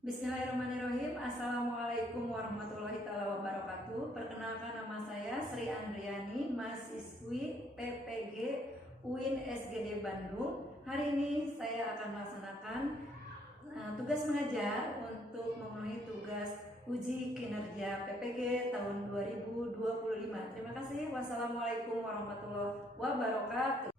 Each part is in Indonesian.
Bismillahirrahmanirrahim. Assalamualaikum warahmatullahi wabarakatuh. Perkenalkan, nama saya Sri Andriani, mahasiswi PPG UIN SGD Bandung. Hari ini saya akan melaksanakan tugas mengajar untuk memenuhi tugas uji kinerja PPG tahun 2025. Terima kasih. Wassalamualaikum warahmatullahi wabarakatuh.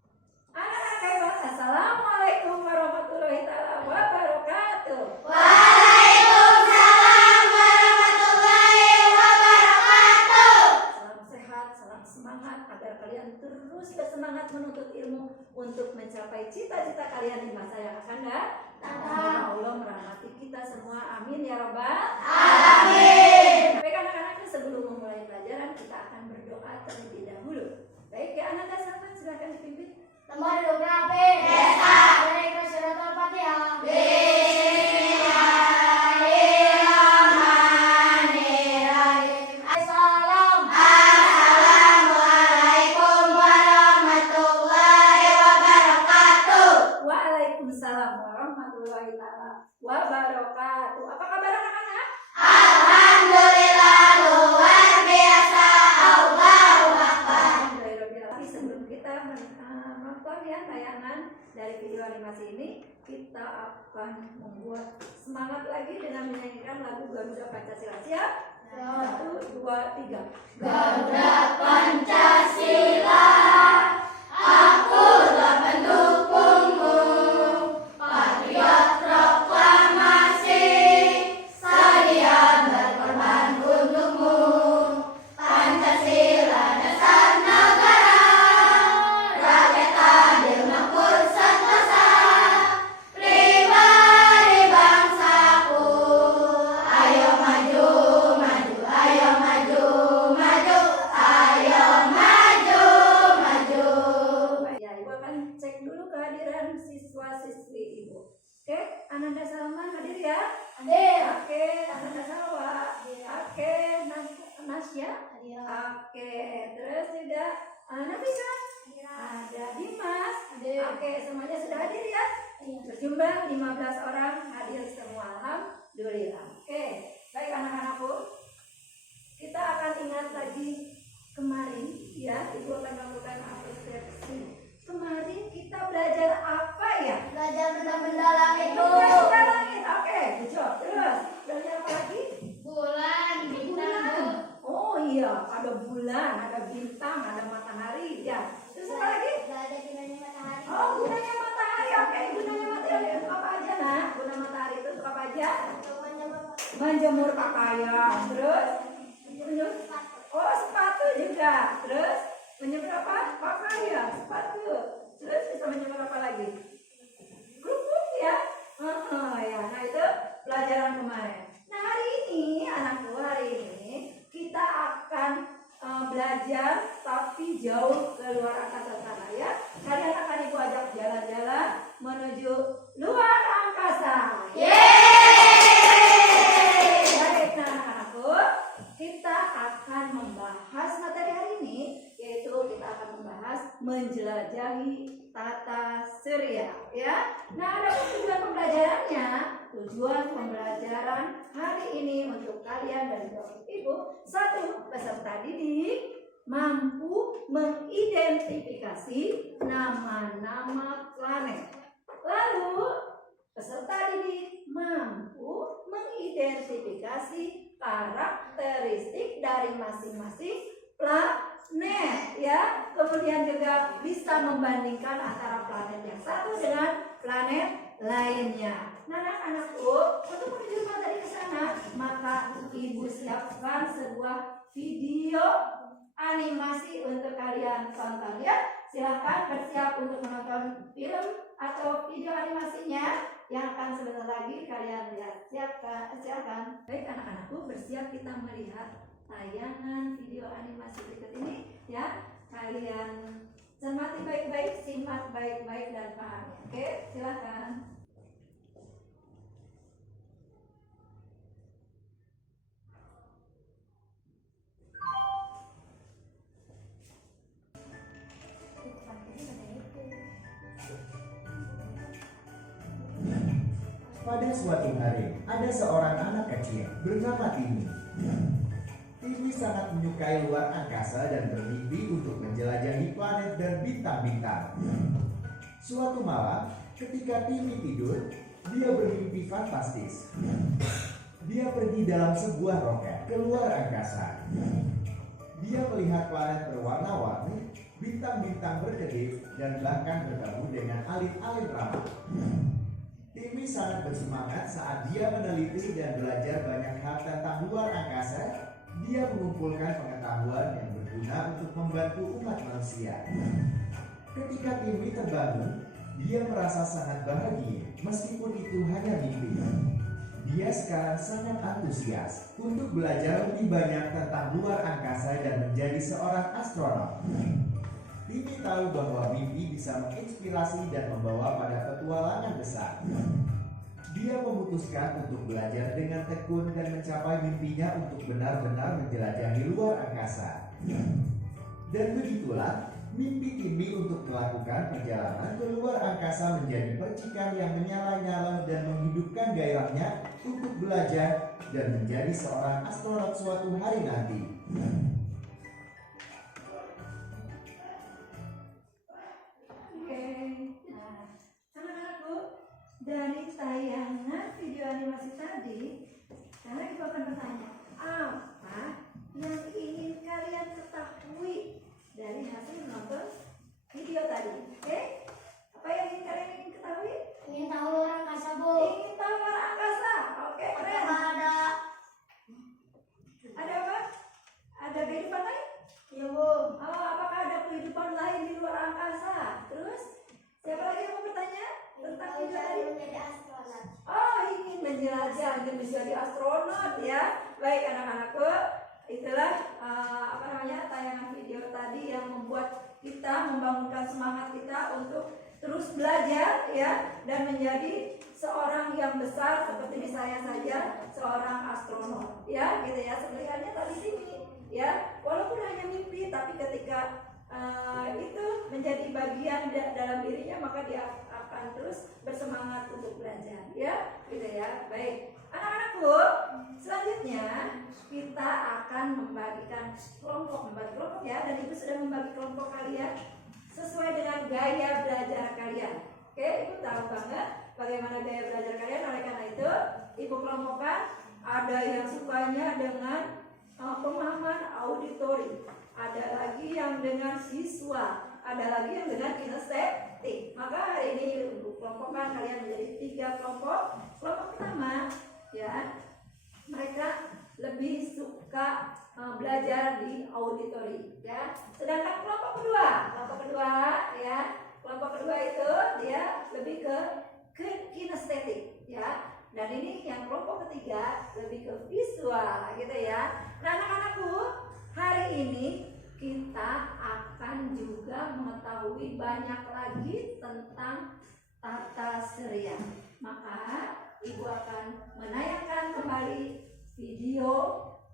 Assalamualaikum warahmatullahi wabarakatuh. Waalaikumsalam warahmatullahi wabarakatuh. Salam sehat, salam semangat agar kalian terus bersemangat menuntut ilmu untuk mencapai cita-cita kalian di masa yang akan datang. Allah merahmati kita semua. Amin ya rabbal Amin. Baik anak-anak, sebelum memulai pelajaran kita akan berdoa terlebih dahulu. Baik ya anak Salman, silakan dipimpin. Tempat duduk rapi. Desa. Baik, suratul Fatihah. Bismillahirrahmanirrahim. Assalamualaikum warahmatullahi wabarakatuh. Waalaikumsalam warahmatullahi wabarakatuh. Apa kabar anak-anak? Alhamdulillah, luar biasa. Allahu Akbar. Tapi sebelum kita menonton ya tayangan dari video animasi ini, kita akan membuat semangat lagi dengan menyanyikan lagu Garuda Pancasila. Siap? 1, 2, 3. Garuda Pancasila, akulah pendukungmu. Patriot proklamasi, sedia berkorban untukmu. Pancasila dasar negara, rakyat adil makmur sentosa. Pribadi bangsaku, ayo maju, maju, ayo maju, maju, ayo maju, maju. Ya, Ibu akan cek dulu kehadiran siswa-siswi Ibu. Oke, Ananda Salma hadir ya? Hadir. Oke, Ananda Salwa. Oke, Nasya. Oke, terus juga Nafisa. Ada Dimas. Oke, semuanya sudah hadir ya? Berjumlah 15 orang hadir semua. Alhamdulillah. Oke, baik anak-anakku. Kita akan ingat lagi kemarin ya, Ibu akan melakukan apresiasi. Kemarin kita belajar apa ya? Belajar benda-benda langit, Bu. Benda langit. Oke, good job. Terus belajar apa lagi? Bulan, bintang, Bu. Oh iya, ada bulan, ada bintang, ada matahari ya. Terus apa lagi? Belajar gunanya matahari. Oh, gunanya matahari. Oke, gunanya matahari itu apa aja nak? Guna matahari itu untuk apa aja? Menjemur pakaian. Terus oh, sepatu juga. Terus menjemur apa? Pakaian, sepatu. Terus bisa menjemur apa lagi? Kerupuk ya. Ya. Nah itu pelajaran kemarin. Nah hari ini anakku, hari ini kita akan belajar tapi jauh ke luar angkasa sana ya. Kalian akan Ibu ajak jalan-jalan menuju luar angkasa. Baik, nah anak-anakku, kita akan membahas materi hari ini, yaitu kita akan membahas menjelajahi tata surya ya. Nah ada tujuan pembelajarannya. Tujuan pembelajaran hari ini untuk kalian dan Ibu, 1, peserta didik mampu mengidentifikasi nama-nama planet. Lalu peserta didik mampu mengidentifikasi karakteristik dari masing-masing planet ya. Kemudian juga bisa membandingkan antara planet yang satu dengan planet lainnya. Nah anak-anakku, untuk menuju materi ke sana, maka Ibu siapkan sebuah video animasi untuk kalian tonton ya. Silahkan bersiap untuk menonton film atau video animasinya yang akan sebentar lagi kalian lihat. Siapkan. Baik anak-anakku, bersiap kita melihat tayangan video animasi berikut ini ya. Kalian cermati baik-baik, simak baik-baik dan pahami. Oke, silahkan. Pada suatu hari, ada seorang anak kecil bernama Timmy. Timmy sangat menyukai luar angkasa dan bermimpi untuk menjelajahi planet dan bintang-bintang. Suatu malam, ketika Timmy tidur, dia bermimpi fantastis. Dia pergi dalam sebuah roket ke luar angkasa. Dia melihat planet berwarna-warni, bintang-bintang berkedip, dan bahkan bertemu dengan alin-alin ramah. Timmy sangat bersemangat saat dia meneliti dan belajar banyak hal tentang luar angkasa. Dia mengumpulkan pengetahuan yang berguna untuk membantu umat manusia. Ketika Timmy terbangun, dia merasa sangat bahagia meskipun itu hanya mimpi. Dia sekarang sangat antusias untuk belajar lebih banyak tentang luar angkasa dan menjadi seorang astronot. Timmy tahu bahwa mimpi bisa menginspirasi dan membawa pada petualangan besar. Dia memutuskan untuk belajar dengan tekun dan mencapai mimpinya untuk benar-benar menjelajahi luar angkasa. Dan begitulah, mimpi Timmy untuk melakukan perjalanan ke luar angkasa menjadi percikan yang menyala-nyala dan menghidupkan gairahnya untuk belajar dan menjadi seorang astronot suatu hari nanti. Nah, anak-anakku, dari tayangan video animasi tadi, sekarang ibu akan bertanya, apa yang ingin kalian ketahui dari hasil menonton video tadi? Oke? Apa yang ingin kalian ketahui? Ingin tahu luar angkasa, Bu. Ingin tahu luar angkasa? Oke, keren. Apakah Ada apa? Ada kehidupan lain? ya, Bu? Oh, apakah ada kehidupan lain di luar angkasa? Terus, siapa lagi yang mau bertanya tentang video tadi? Menjadi astronot. Oh, ingin menjelajah, ingin menjadi astronot ya. Baik anak-anakku, itulah tayangan video tadi yang membuat kita membangunkan semangat kita untuk terus belajar ya dan menjadi seorang yang besar seperti saya saja, seorang astronot ya, gitu ya. Seperti halnya tadi sini ya, walaupun hanya mimpi tapi ketika itu menjadi bagian dalam dirinya, maka dia akan terus bersemangat untuk belajar ya, gitu ya. Baik anak-anakku, selanjutnya kita akan membagikan kelompok ya, dan ibu sudah membagi kelompok kalian sesuai dengan gaya belajar kalian. Oke, ibu tahu banget bagaimana gaya belajar kalian. Oleh karena itu ibu kelompokkan, ada yang sukanya dengan pemahaman auditori, ada lagi yang dengan siswa, ada lagi yang dengan kinestetik. Maka hari ini ibu kelompokkan kalian menjadi 3 kelompok. Kelompok pertama ya, mereka lebih suka belajar di auditori ya. Sedangkan kelompok kedua ya, kelompok kedua itu dia lebih ke kinestetik ya. Dan ini yang kelompok ketiga lebih ke visual gitu ya. Nah anak-anakku, hari ini kita akan juga mengetahui banyak lagi tentang tata surya. Maka ibu akan menayangkan kembali video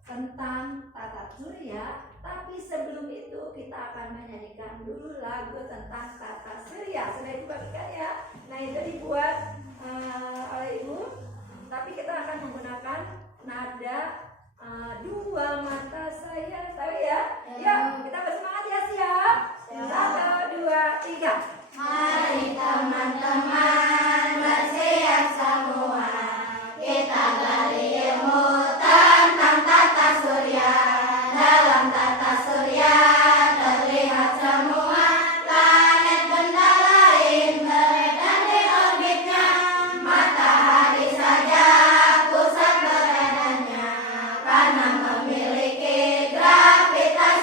tentang tata surya, tapi sebelum itu kita akan menyanyikan dulu lagu tentang tata surya. Sudah ibu bagikan ya. Nah itu dibuat oleh ibu, tapi kita akan menggunakan nada dua mata saya, tahu ya? Yuk kita bersemangat ya, siap? 1, 2, 3. Mari teman-teman bersiap semua, kita gali ilmu tentang tata surya. Dalam tata surya terlihat semua planet benda lain beredar di orbitnya. Matahari saja pusat beredarnya karena memiliki gravitasi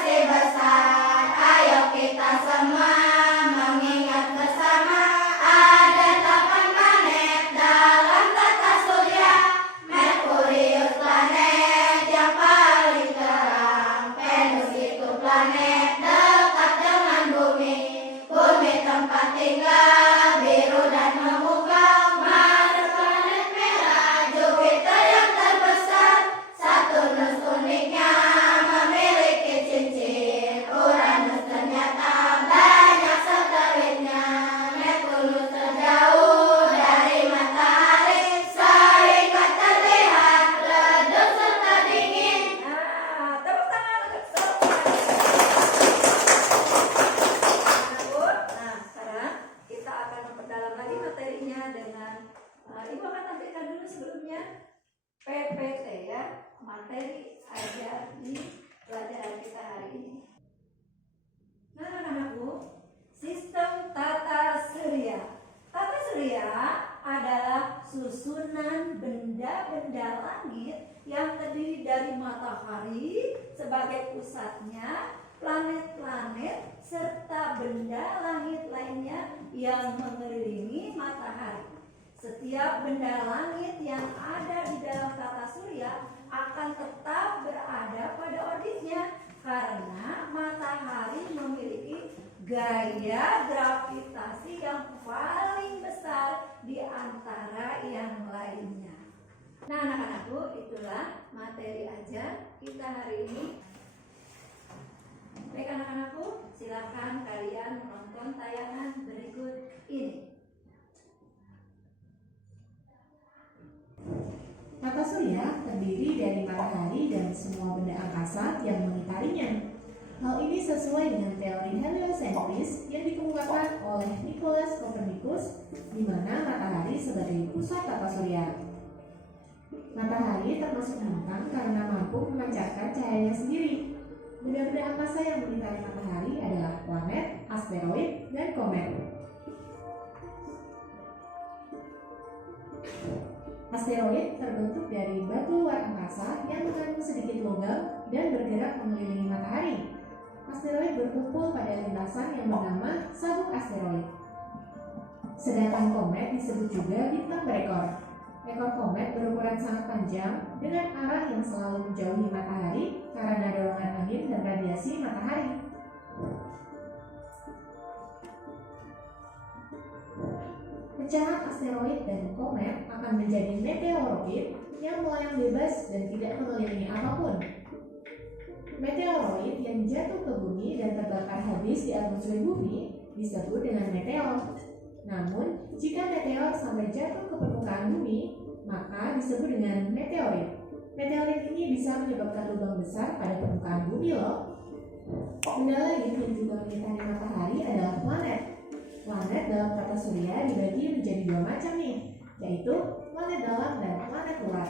tentunya dengan Ibu akan tampilkan dulu sebelumnya PPT ya, materi ajar di pelajaran kita hari ini. Nah, anak-anakku, sistem tata surya. Tata surya adalah susunan benda-benda langit yang terdiri dari matahari sebagai pusatnya, planet-planet, serta benda langit lainnya yang mengelilingi matahari. Setiap benda langit yang ada di dalam tata surya akan tetap berada pada orbitnya karena matahari memiliki gaya gravitasi yang paling besar di antara yang lainnya. Nah, anak-anakku, itulah materi ajar kita hari ini. Baik anak-anakku, silakan kalian menonton tayangan berikut ini. Tata surya terdiri dari matahari dan semua benda angkasa yang mengitarinya. Hal ini sesuai dengan teori heliosentris yang dikemukakan oleh Nicolaus Copernicus, di mana matahari sebagai pusat tata surya. Matahari termasuk bintang karena mampu memancarkan cahayanya sendiri. Benda-benda angkasa yang mengitari matahari adalah planet, asteroid, dan komet. Asteroid terbentuk dari batu luar angkasa yang mengandung sedikit logam dan bergerak mengelilingi matahari. Asteroid berkumpul pada lintasan yang bernama sabuk asteroid. Sedangkan komet disebut juga bintang berekor. Ekor komet berukuran sangat panjang dengan arah yang selalu menjauhi matahari karena dorongan angin dan radiasi matahari. Pecahan asteroid dan komet akan menjadi meteoroid yang melayang bebas dan tidak mengelilingi apapun. Meteoroid yang jatuh ke bumi dan terbakar habis di atmosfer bumi disebut dengan meteor. Namun, jika meteor sampai jatuh ke permukaan bumi, maka disebut dengan meteorit. Meteorit ini bisa menyebabkan lubang besar pada permukaan bumi loh. Benda lain yang juga mengitari matahari adalah planet. Planet dalam tata surya dibagi menjadi dua macam nih, yaitu planet dalam dan planet luar.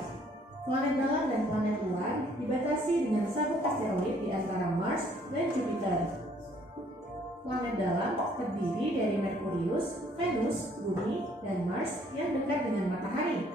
Planet dalam dan planet luar dibatasi dengan sabuk asteroid di antara Mars dan Jupiter. Planet dalam terdiri dari Merkurius, Venus, Bumi, dan Mars yang dekat dengan matahari.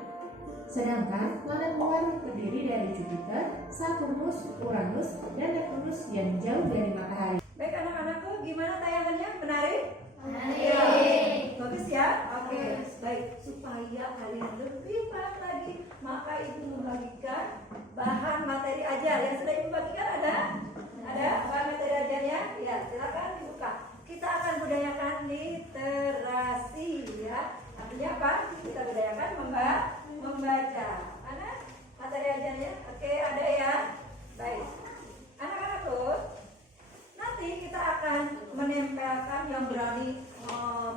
Sedangkan planet luar terdiri dari Jupiter, Saturnus, Uranus, dan Neptunus yang jauh dari matahari. Baik anak-anakku, gimana tayangannya? Menarik? Menarik. Bagus ya? Oke, baik. Supaya kalian lebih paham lagi, maka Ibu membagikan bahan materi ajar. Yang sudah Ibu bagikan ada? Ada bahan materi ajarnya? Ya, silakan dibuka. Kita akan budayakan literasi ya. Artinya apa? Kita budayakan membaca. Mana materi ajarnya? Oke, ada ya? Baik. Anak-anakku, nanti kita akan menempelkan yang berani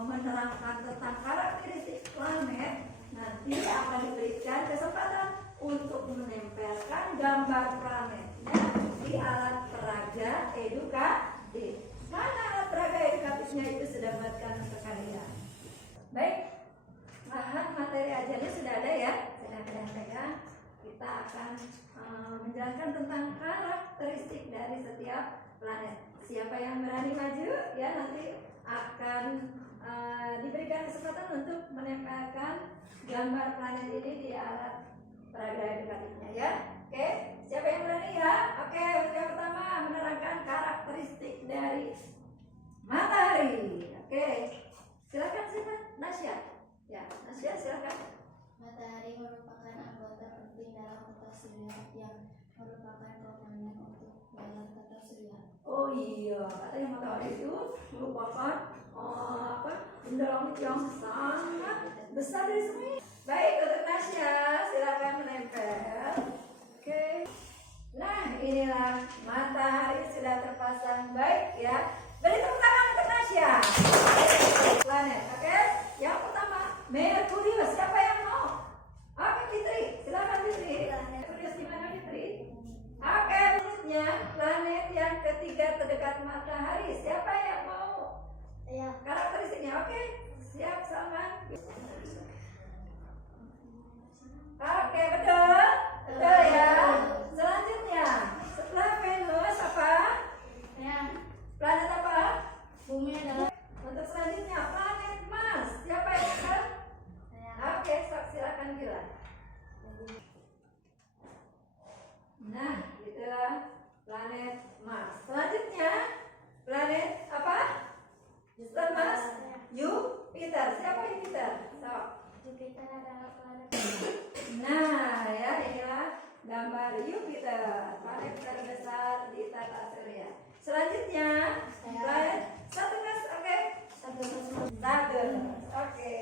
menerangkan tentang karakteristik planet. Nanti akan diberikan kesempatan untuk menempelkan gambar planetnya di alat peraga edukatif. Mana alat peraga edukatifnya itu sudah buatkan untuk kalian. Baik, bahan materi ajarnya sudah ada ya, sudah pegang. Kita akan menjelaskan tentang karakteristik dari setiap planet. Siapa yang berani maju ya nanti akan diberikan kesempatan untuk menempelkan gambar planet ini di alat peraga edukatifnya ya. Oke, siapa yang berani ya? Oke, untuk yang pertama menerangkan karakteristik dari matahari. Oke, silakan siapa? Nasya. Ya, Nasya silakan. Matahari merupakan anggota penting dalam tata surya yang merupakan komponen untuk dalam tata surya. Oh iya, katanya matahari itu merupakan benda langit yang sangat besar dari semuanya. Baik, untuk Nasya, silakan menempel. Oke. Nah, inilah matahari sudah terpasang. Baik ya. Beri tepuk tangan untuk Nasya. Planet, oke? Yang pertama, Merkurius. Siapa yang mau? Oke, Fitri. Silakan Fitri. Merkurius di mana Fitri? Oke, berikutnya planet yang ketiga terdekat matahari. Siapa yang mau? Ya. Karakteristiknya, oke? Siap, Salman. Jupiter, planet terbesar di tata surya. Selanjutnya, planet Saturnus, oke? Saturnus, oke.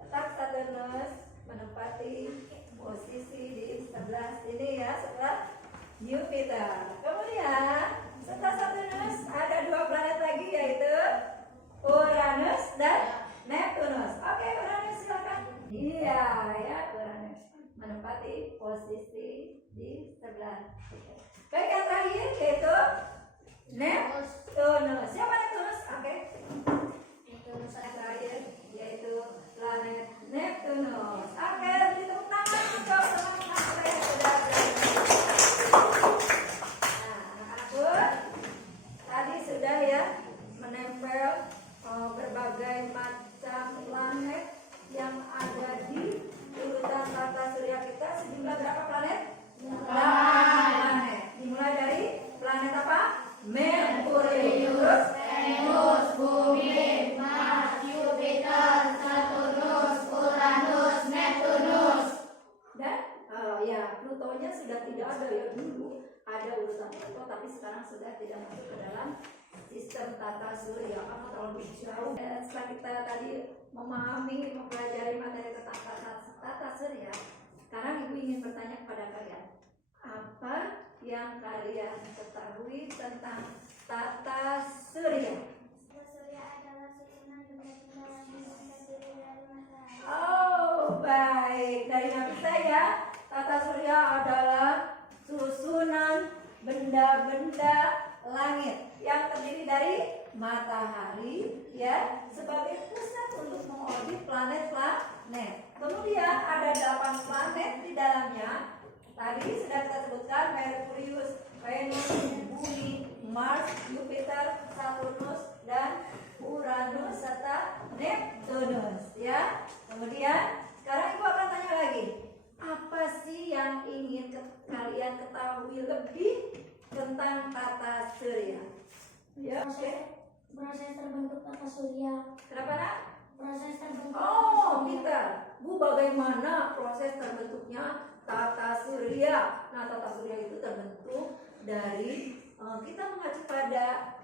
Tetap Saturnus menempati posisi di sebelah sini ya, setelah Jupiter. Kemudian setelah Saturnus ada dua planet lagi, yaitu Uranus dan Neptunus. Oke, Uranus silakan. Iya ya, Uranus menempati posisi di sebelah. Baik, yang terakhir yaitu Neptunus. Siapa Neptunus? Oke. Neptunus yang terakhir yaitu planet Neptunus. Oke, beri tepuk tangan untuk teman-teman saya yang sudah belajar. Nah, anak-anakku tadi sudah ya menempel berbagai macam planet yang ada di urutan tata surya kita. Sejumlah berapa planet? 8 planet. Dimulai dari planet apa? Merkurius, Venus, Bumi, Mars, Jupiter, Saturnus, Uranus, Neptunus. dan ya Plutonya sudah tidak ada ya. Dulu ada urutan Pluto, tapi sekarang sudah tidak masuk ke dalam sistem tata surya karena terlalu jauh. Dan setelah kita tadi mempelajari materi tentang tata surya, sekarang ibu ingin bertanya kepada kalian, apa yang kalian ketahui tentang tata surya? Tata surya adalah susunan benda-benda yang terdiri dari matahari. Oh, baik. Dari Nafisa ya, tata surya adalah susunan benda-benda langit yang terdiri dari matahari ya, sebagai pusat untuk mengorbit planet-planet. Kemudian ada 8 planet di dalamnya. Tadi sudah kita sebutkan Merkurius, Venus, Bumi, Mars, Jupiter, Saturnus, dan Uranus serta Neptunus ya. Kemudian sekarang ibu akan tanya lagi, apa sih yang ingin kalian ketahui lebih tentang tata surya? Ya, oke. Proses terbentuk tata surya. Kenapa nak? Proses terbentuk. Oh, kita, Bu, bagaimana proses terbentuknya tata surya? Nah, tata surya itu terbentuk dari kita mengacu pada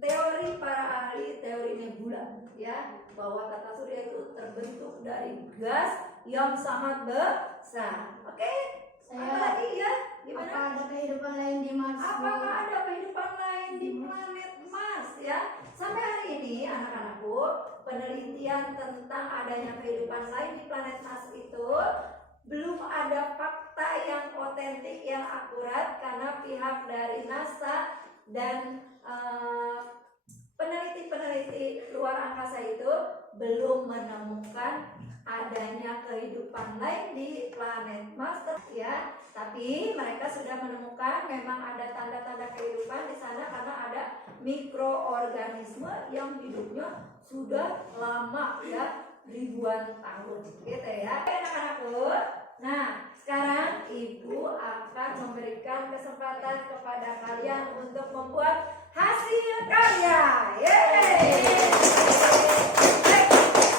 teori para ahli teori nebula ya, bahwa tata surya itu terbentuk dari gas yang sangat besar. Oke? Apa lagi ya? Gimana? Apa ada kehidupan lain di Mars? Apakah ada kehidupan lain di planet Mars ya? Sampai hari ini anak-anakku, penelitian tentang adanya kehidupan lain di planet Mars itu belum ada fakta yang otentik yang akurat, karena pihak dari NASA dan peneliti-peneliti luar angkasa itu belum menemukan adanya kehidupan lain di planet Mars ya. Tapi mereka sudah menemukan memang ada tanda-tanda kehidupan di sana karena ada mikroorganisme yang hidupnya sudah lama ya, ribuan tahun gitu ya. Oke anak-anakku, nah sekarang ibu akan memberikan kesempatan kepada kalian untuk membuat hasil karya. Yeay! Baik,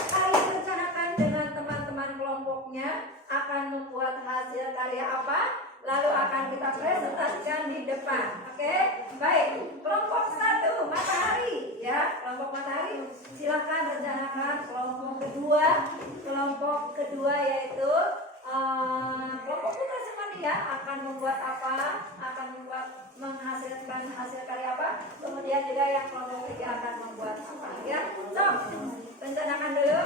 kalian rencanakan dengan teman-teman kelompoknya akan membuat hasil karya apa, lalu akan kita presentasikan di depan. Oke, baik. Kelompok 1 matahari ya, kelompok matahari silakan rencanakan. Kelompok kedua yaitu kelompok putra semani ya, akan membuat apa, akan menghasilkan hasil karya apa. Kemudian juga yang kelompok 3 akan membuat apa ya. So, rencanakan dulu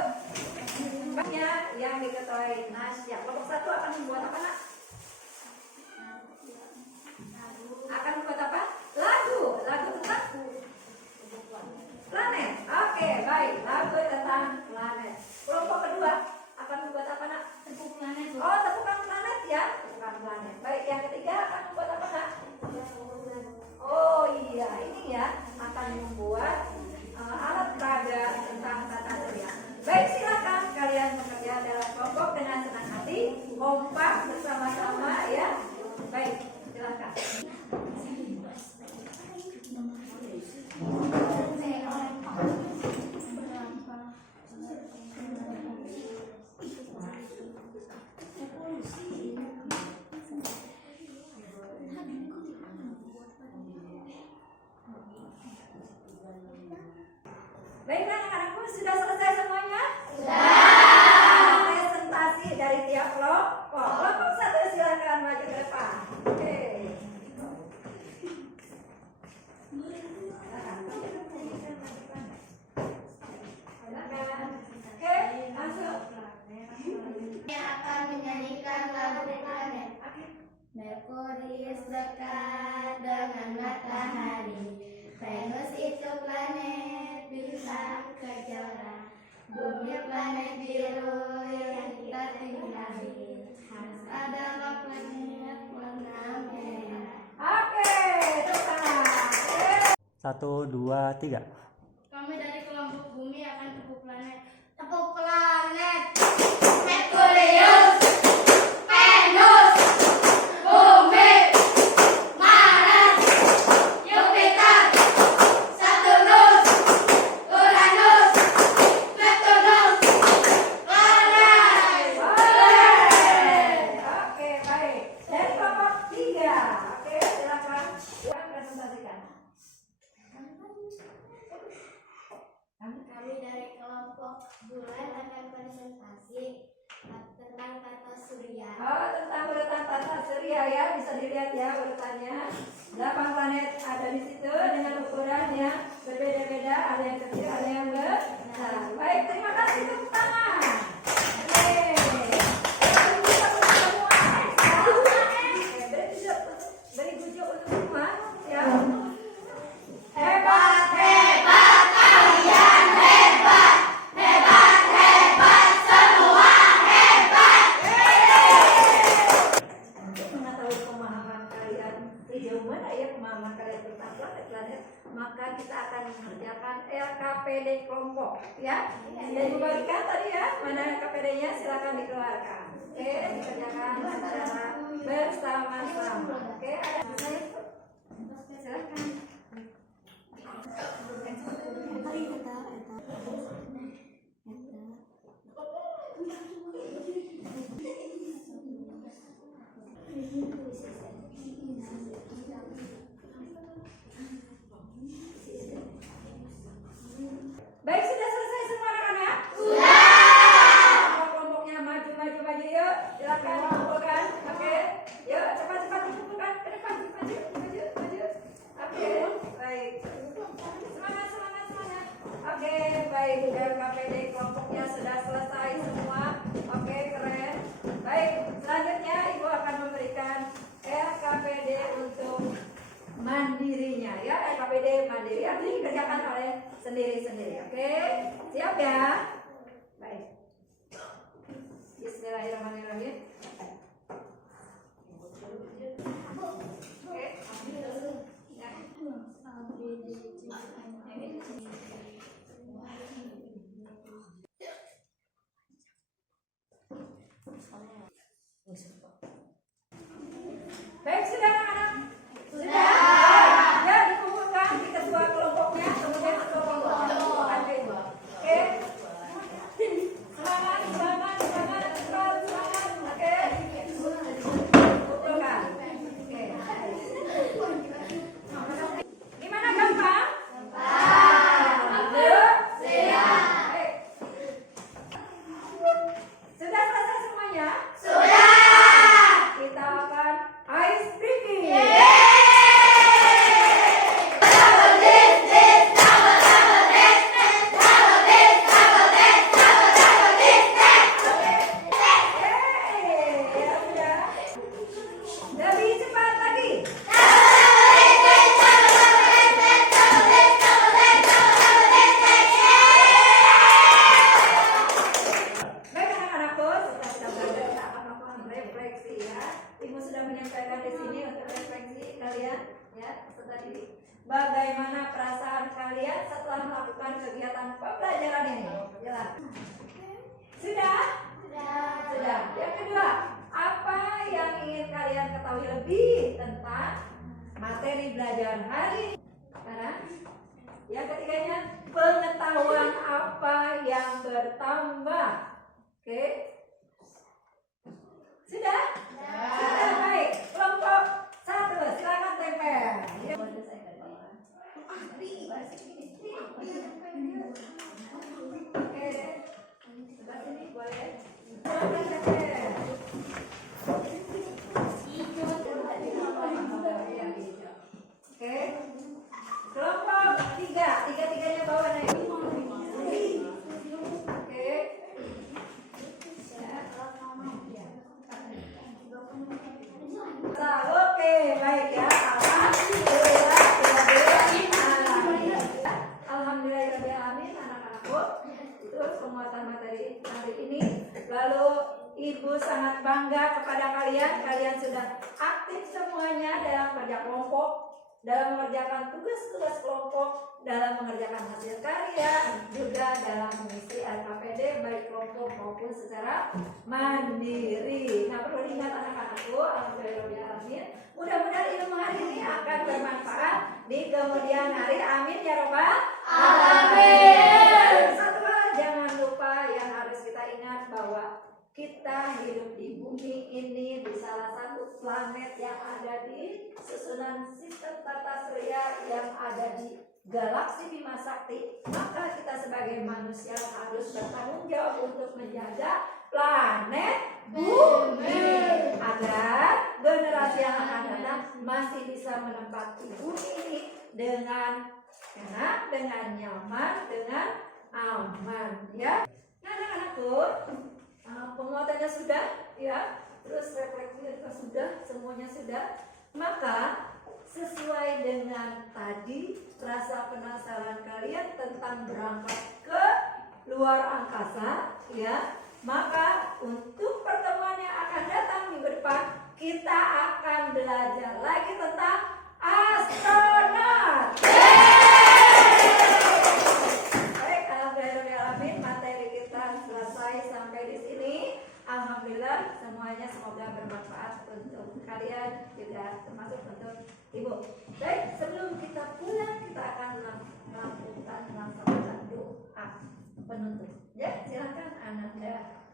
yang diketahui Nasya. Kelompok 1 akan membuat apa nak? Akan membuat apa? Lagu tentang planet. Oke, baik, lagu tentang planet. Kelompok kedua akan membuat apa nak? Tepuk planet. Oh, tepukan planet ya, tepukan planet. Baik, yang ketiga akan membuat apa nak? Oh iya, ini ya akan membuat alat peraga tentang tata surya. Baik, silakan kalian bekerja dalam kelompok dengan senang hati, kompak bersama-sama ya. Baik, silakan. Merkurius dekat dengan matahari, Venus itu planet bintang kejora, bumi planet biru yang kita tinggali, Mars adalah planet warna merah. Oke, tepuk tangan. 1, 2, 3. Kami dari kelompok bumi akan tepuk planet. Tepuk planet. Merkurius, Venus, Bumi, Mars, Jupiter, Saturnus, Uranus, Neptunus, Mars. Oke, baik. Dari kelompok 3. Oke, silakan. Silakan presentasikan. Kami dari kelompok bulan akan presentasi tentang tata surya. Oh, tentang urutan tata surya ya, bisa dilihat ya urutannya. 8 planet ada di situ dengan ukuran yang berbeda-beda, ada yang kecil, ada yang besar. Baik, terima kasih, tepuk tangan. Oke. Bisa untuk semua. Oke, beri gujuk untuk semua. Ya. Hebat, hebat, kalian hebat. Hebat, hebat, semua hebat. Untuk mengetahui pemahaman kalian sejauh mana ya pemahaman kalian tentang planet-planet, maka kita akan mengerjakan LKPD kelompok ya. Yang dibagikan tadi ya, mana LKPD-nya silakan dikeluarkan. Oke, dikerjakan secara bersama-sama. Oke, ada saya silakan. Baik, sudah selesai semua anak-anak? Sudah. Kelompoknya maju yuk. Silakan dikumpulkan. Oke. Yuk, cepat-cepat dikumpulkan ke depan. Maju. Oke, baik. Semangat. Oke, baik. LKPD kelompoknya sudah selesai semua. Oke, keren. Baik, selanjutnya Ibu akan memberikan LKPD untuk mandirinya ya. LKPD mandiri artinya dikerjakan oleh sendiri-sendiri. Oke, siap ya? Baik. Bismillahirrahmanirrahim. Oke. Baik, sudah anak-anak? Sudah. Ya, dikumpulkan di ketua kelompoknya, kemudian ketua kelompoknya dikumpulkan ke ibu. Oke. Semangat. Oke. Kumpulkan. Oke. Gimana, gampang? Baik. Sudah selesai semuanya? Kita akan ice breaking. Lebih cepat lagi. Baik anak-anakku, setelah kita belajar kita akan melakukan refleksi ya. Ibu sudah menyampaikan di sini untuk refleksi kalian ya peserta didik. Bagaimana perasaan kalian setelah melakukan kegiatan pembelajaran ini? Jelas. Sudah? Sudah. Yang kedua, apa yang ingin kalian ketahui lebih tentang materi belajar hari ini? Sekarang, yang ketiganya, pengetahuan apa yang bertambah? Oke? Sudah? Sudah, baik. Kelompok 1, silakan tempel. Ya. Oke. Sebelah sini boleh. Silakan tempel. Oke. Kelompok 3, tiga-tiganya bawa naik. Oke. Ibu sangat bangga kepada kalian. Kalian sudah aktif semuanya dalam kerja kelompok, dalam mengerjakan tugas-tugas kelompok, dalam mengerjakan hasil karya, juga dalam mengisi LKPD baik kelompok maupun secara mandiri. Nah, perlu diingat anak-anakku, alhamdulillah. Mudah-mudahan ilmu hari ini akan bermanfaat di kemudian hari. Amin ya robbal alamin. Satu hal jangan lupa yang harus kita ingat bahwa kita hidup di bumi ini di salah satu planet yang ada di susunan sistem tata surya yang ada di galaksi Bima Sakti. Maka kita sebagai manusia harus bertanggung jawab untuk menjaga planet bumi agar generasi yang akan datang masih bisa menempati bumi ini dengan enak, dengan nyaman, dengan aman, ya. Nah, anak-anakku, penguatannya sudah, ya, terus refleksinya juga sudah, semuanya sudah. Maka sesuai dengan tadi rasa penasaran kalian tentang berangkat ke luar angkasa, ya, maka untuk pertemuan yang akan datang minggu depan kita akan belajar lagi tentang astronot. Baik, alhamdulillah materi kita selesai sampai di sini. Alhamdulillah semuanya semoga bermanfaat untuk kalian juga termasuk untuk ibu. Baik, sebelum kita pulang kita akan melaksanakan doa penutup. Ya, silakan Ananda.